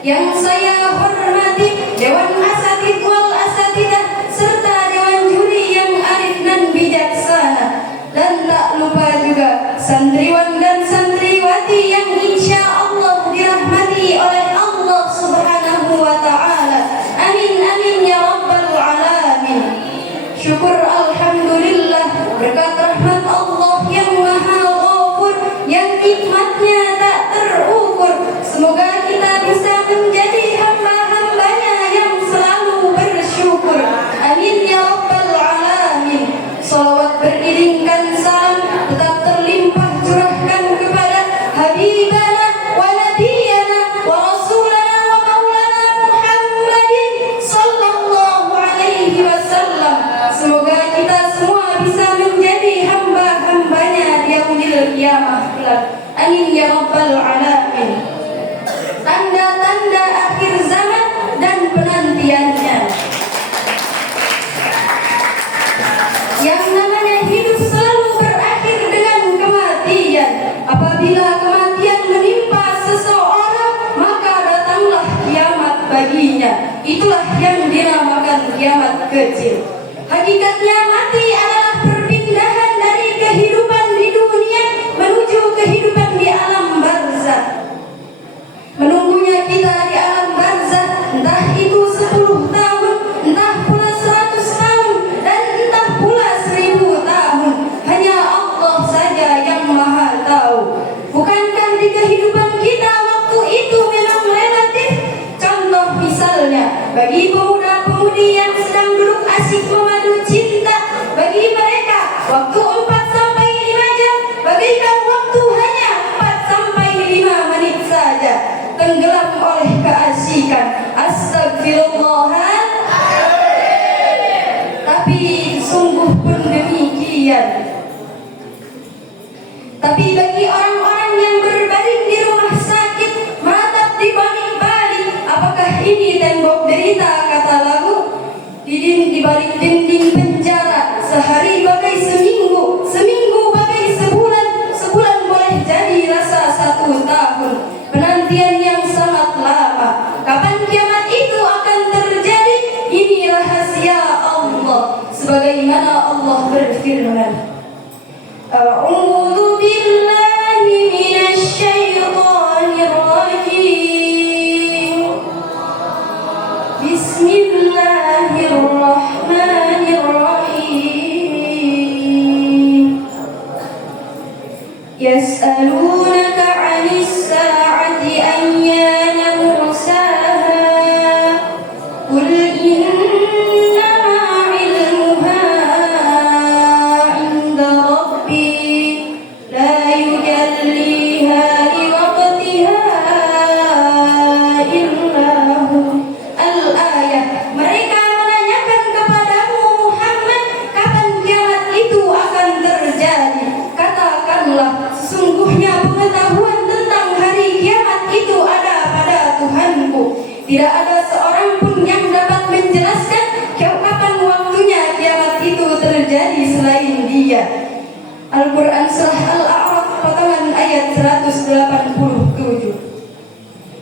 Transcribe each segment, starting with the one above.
Yang saya hormati Dewan Asatidz wal Asatidah serta Dewan Juri yang arif dan bijaksana, dan tak lupa juga santriwan dan santriwati yang insya Allah dirahmati oleh Allah Subhanahu wa Ta'ala. Amin amin ya rabbal alamin. Syukur alhamdulillah berkat rahmat Allah yang maha ghafur, yang nikmatnya tak terukur. Semoga kita bisa menjadi hamba-hambanya yang selalu bersyukur. Amin ya rabbal alamin. Salawat beriringkan salam tetap terlimpah curahkan kepada Habibana wa Nabiyana wa Rasulana wa Maulana Muhammadin sallallahu alaihi wasallam. Semoga kita semua bisa menjadi hamba-hambanya di yaumil qiyamah kelak. Amin ya rabbal alamin. Tanda-tanda akhir zaman dan penantiannya. Yang namanya hidup selalu berakhir dengan kematian. Apabila kematian menimpa seseorang, maka datanglah kiamat baginya. Itulah yang dinamakan kiamat kecil. Hakikatnya mati adalah perpindahan dari kehidupan di dunia menuju kehidupan di alam barzakh. Menunggunya kita di alam barzakh, entah itu 10 tahun, entah pula 100 tahun, dan entah pula 1000 tahun. Hanya Allah saja yang maha tahu. Bukankah di kehidupan kita waktu itu memang relatif? Contoh misalnya, bagi pemuda-pemudi yang sedang duduk asik memadu cinta, bagi mereka waktu 4-5 jam bagaikan waktu hanya 4-5 menit saja, tenggelam oleh keasikan. Astagfirullah. Tapi sungguh pun demikian. Tapi bagi orang-orang yang berbaring di rumah sakit, meratap di balik-balik, apakah ini tembok derita kata lagu? Di balik dinding penjara, sehari bagai seminggu, seminggu bagai sebulan, sebulan boleh jadi rasa 1 tahun. Penantian yang sangat lama. Kapan kiamat itu akan terjadi? Ini rahasia Allah. Sebagaimana Allah berfirman, A'udzu billahi minasy syaithanir rajim. Bismillahirrahmanirrahim. Yas'alunaka 'anis sa'ati ayyana mursaha. Qul innama 'ilmuha 'inda rabbi la yujalliha liwaqtiha illa hu. Al-ayah. Mereka menanyakan kepadamu Muhammad, kapan kiamat itu akan terjadi? Katakanlah, sesungguhnya pengetahuan tentang hari kiamat itu ada pada Tuhanku. Tidak ada seorang pun yang dapat menjelaskan kapan waktunya kiamat itu terjadi selain Dia. Al-Quran Surah Al-A'raf potongan ayat 187.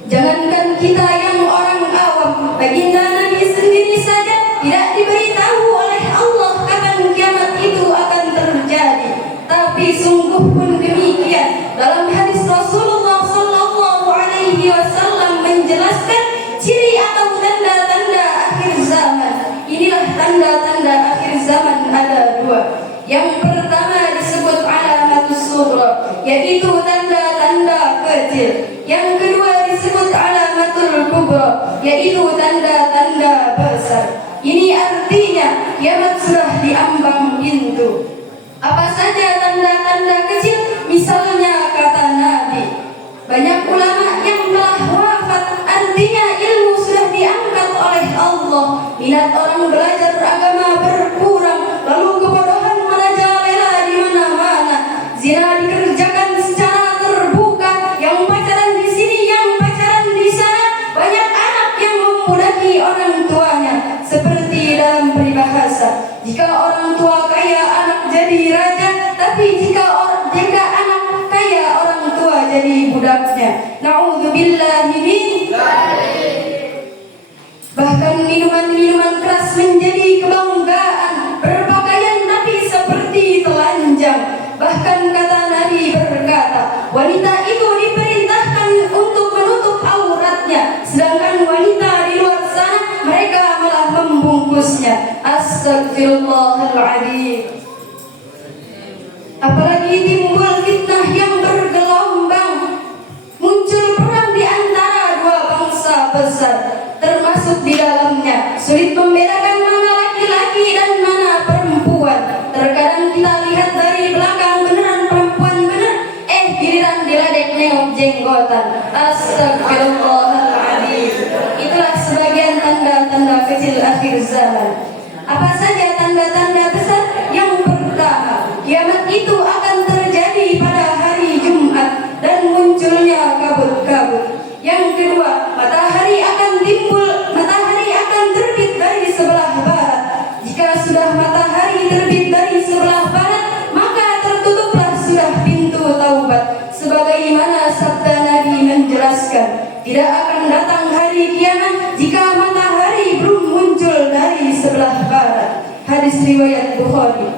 Jangankan kita yang orang awam, baginda Nabi sendiri saja tidak diberitahu oleh Allah kapan kiamat itu akan terjadi. Tapi sungguh pun demikian, dalam hadis Rasulullah sallallahu alaihi wasallam menjelaskan ciri atau tanda-tanda akhir zaman. Inilah tanda-tanda akhir zaman ada 2. Yang pertama disebut alamatus sughra, yaitu tanda-tanda kecil. Yang kedua disebut alamatul kubra, yaitu tanda-tanda besar. Ini artinya kiamat sudah diambang pintu. Apa saja tanda-tanda kecil? Misalnya kata Nabi, banyak ulama yang telah wafat, artinya ilmu sudah diangkat oleh Allah. Minat orang belajar agama berkurang, lalu kebodohan merajalela di mana-mana. Zina dikerjakan secara terbuka, yang pacaran di sini, yang pacaran di sana. Banyak anak yang memudaki orang tuanya, seperti dalam peribahasa, jika orang tua kaya anak jadi raja, tapi jika anak kaya orang tua jadi budaknya. Na'udzubillahi min Bahkan minuman-minuman keras menjadi kebanggaan, berpakaian Nabi seperti telanjang. Bahkan kata Nabi berkata, wanita itu diperintahkan untuk menutup auratnya, sedangkan wanita di luar sana mereka malah membungkusnya. Astagfirullahaladzim. Apalagi timbul fitnah yang bergelombang, muncul perang di antara dua bangsa besar, termasuk di dalamnya sulit membedakan mana laki-laki dan mana perempuan. Terkadang kita lihat dari belakang beneran perempuan bener, giliran diledek nengok jenggotan. Astagfirullahaladzim. Itulah sebagian tanda-tanda kecil akhir zaman. Apa saja tanda-tanda besar? Yang pertama, kiamat itu akan terjadi pada hari Jumat dan munculnya kabut-kabut. Yang kedua, matahari akan terbit dari sebelah barat. Jika sudah matahari terbit dari sebelah barat, maka tertutuplah sudah pintu taubat. Sebagaimana sabda Nabi menjelaskan, tidak akan datang hari kiamat jika matahari belum muncul dari sebelah barat. Hadis riwayat Bukhari.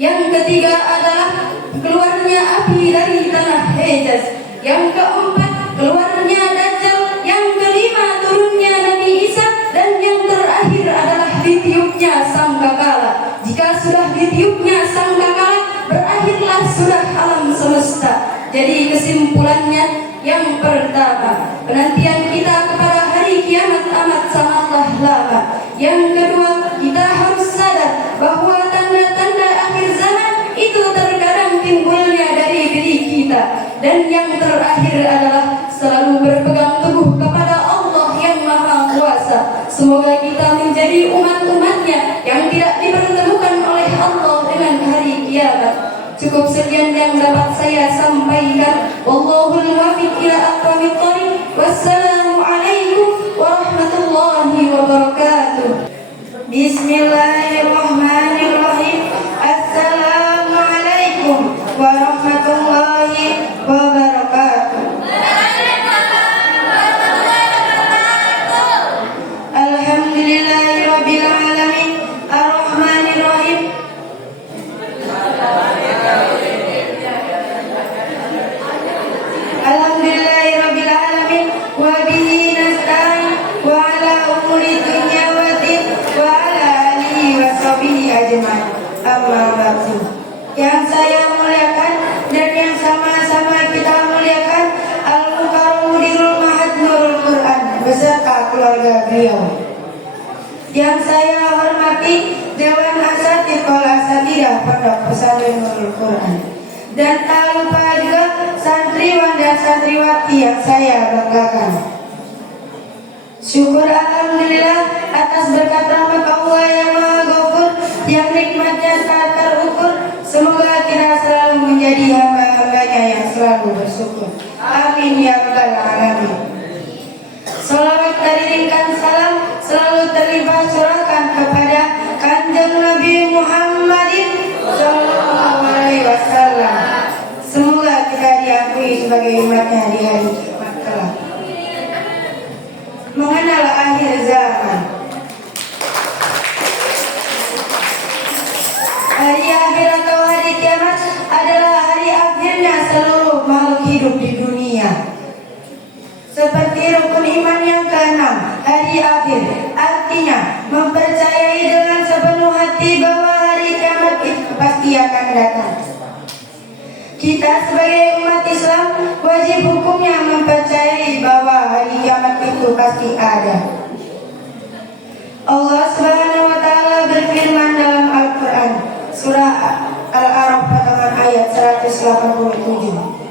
Yang ketiga adalah keluarnya api dari tanah Hejaz. Yang keempat, keluarnya Dajjal. Yang kelima, turunnya Nabi Isa. Dan yang terakhir adalah ditiupnya sangkakala. Jika sudah ditiupnya sangkakala, berakhirlah sudah alam semesta. Jadi kesimpulannya, yang pertama, penantian kita kepada hari kiamat amat sangatlah lama. Yang kedua, kita harus sadar bahwa tanda-tanda akhir zaman itu terkadang timbulnya dari diri kita. Dan yang terakhir adalah selalu berpegang teguh kepada Allah yang Maha Kuasa. Semoga kita menjadi umat-umatnya yang tidak dipertemukan oleh Allah dengan hari kiamat. Cukup sekian yang dapat saya sampaikan. Wallahul muwaffiq ila aqwamit thoriq. Wassalamualaikum warahmatullahi wabarakatuh. Bismillahirrahmanirrahim. Assalamualaikum warahmatullahi wabarakatuh. Alhamdulillahirabbil alamin. Arrahmanirrahim. Alhamdulillahirabbil alamin wa bihi nasta'in wa ala umuri dunya wa din wa ala alihi wa sahbihi ajmain. Amma ba'du. Yang saya muliakan dan yang sama-sama kita muliakan Al-Mukarram Mudirul Ma'had Nurul Quran beserta keluarga beliau. Yang saya hormati Dewan Asatidz wal Asatidzah Pondok Pesantren Nurul Quran. Dan tak lupa juga santriwan dan santriwati yang saya banggakan. Syukur alhamdulillah atas berkat rahmat Allah yang Maha Ghafur, yang nikmatnya tak terukur. Semoga kita selalu menjadi hamba-hambanya yang selalu bersyukur. Amin ya rabbal alamin. Salawat dan salam selalu terlimpah curahkan kepada Kanjeng Nabi Muhammadin sallallahu alaihi wasallam. Semoga kita diakui sebagai umatnya di hari kiamat kelak. Mengenal akhir zaman. Hari akhir atau hari kiamat adalah hari akhirnya seluruh makhluk hidup di dunia. Seperti rukun iman yang keenam, hari akhir, artinya mempercayai dengan sepenuh hati bahwa hari kiamat itu pasti akan datang. Kita sebagai umat Islam wajib hukumnya mempercayai bahwa hari kiamat itu pasti ada. Allah Subhanahu wa taala berfirman dalam Al-Qur'an, surah Al-A'raf potongan ayat 187.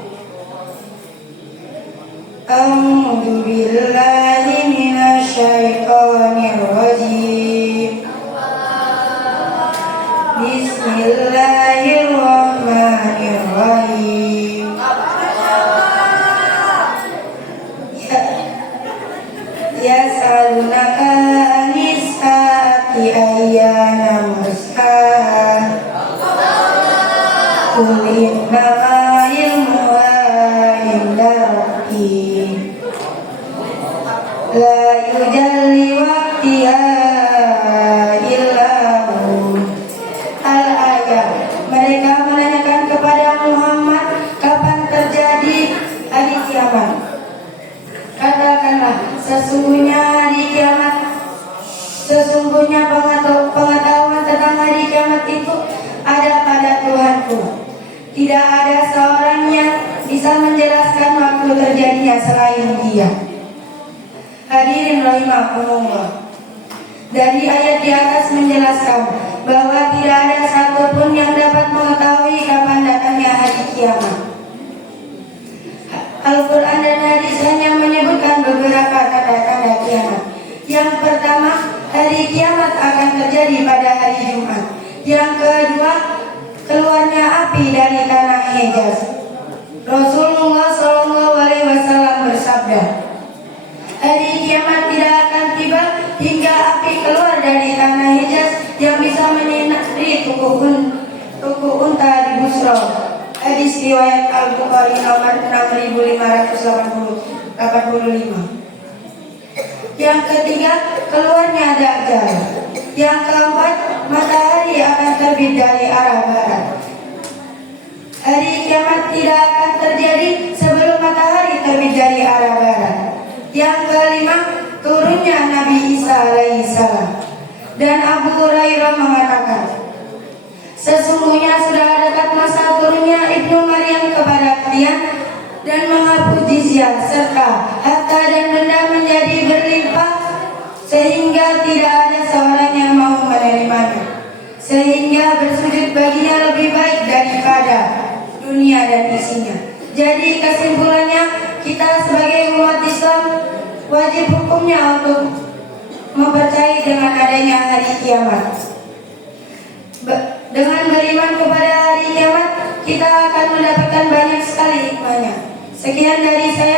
A'udzu billahi minasy syaithanir rajim. Bismillahirrahmanirrahim. Yas'alunaka anis saati ayyana mursaha. Qul innama ilmuha inda rabbi la yujalli Mereka menanyakan kepada Muhammad, kapan terjadi hari kiamat? Katakanlah, sesungguhnya pengetahuan tentang hari kiamat itu ada pada Tuhanku. Tidak ada seorang yang bisa menjelaskan waktu terjadinya selain Dia. Hadirin rahimakumullah. Dari ayat di atas menjelaskan bahwa tidak ada satupun yang dapat mengetahui kapan datangnya hari kiamat. Al-Quran dan hadis hanya menyebutkan beberapa tanda-tanda kiamat. Yang pertama, hari kiamat akan terjadi pada hari Jumat. Yang kedua, keluarnya api dari tanah Hijaz. Rasulullah SAW bersabda, hari kiamat tidak akan tiba hingga api keluar dari tanah Hijaz yang bisa menyinari tubuh unta di Busra. Hadis riwayat Al-Bukhari nomor 6585. Yang ketiga, keluarnya Dajjal. Yang keempat, matahari akan terbit dari arah barat. Hari kiamat tidak akan terjadi sebelum matahari terbit dari arah barat. Yang kelima, turunnya Nabi Isa alaihissalam. Dan Abu Hurairah mengatakan, sesungguhnya sudah dekat masa turunnya Ibnu Maryam kepada kalian dan menghapus jizyah serta harta dan benda menjadi berlimpah sehingga tidak ada seorang yang mau menerimanya, sehingga bersujud baginya lebih baik daripada dunia dan isinya. Jadi kesimpulannya, kita sebagai umat Islam wajib hukumnya untuk mempercayai dengan adanya hari kiamat. Dengan beriman kepada hari kiamat, kita akan mendapatkan banyak sekali hikmahnya. Sekian dari saya.